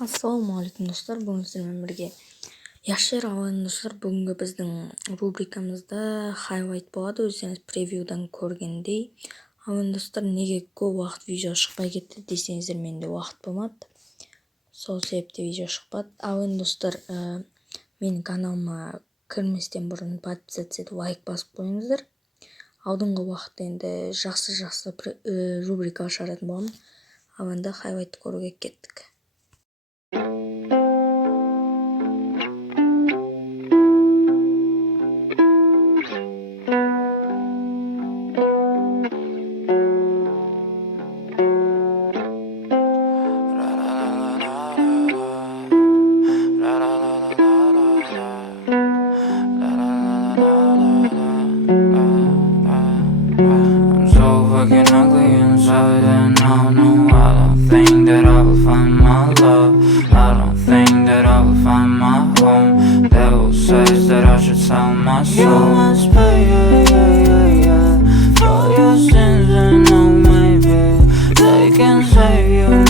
Ассалаумағалейкум достар, бүгін сіздермен бірге яшер алайын достар. Бүгінгі біздің рубрикамызда highlight болады, өздеріңіз превьюдан көргендей. Алайын достар, неге көп уақыт видео шықпай кетті десеңіздер, менде уақыт болмады, сол себепті видео шықпады. Алайын достар, менің каналыма кірместен бұрын подписаться етіп лайк басып қойыңыздар. Алдыңғы уақытта енді жақсы рубрика шығаратын боламын. Ал енді highlight көруге кеттік. I'm so fucking ugly inside, and I don't think that I will find my love. I don't think that I will find my home. Devil says that I should sell my soul. You must pay, for your sins, and no, maybe they can save you.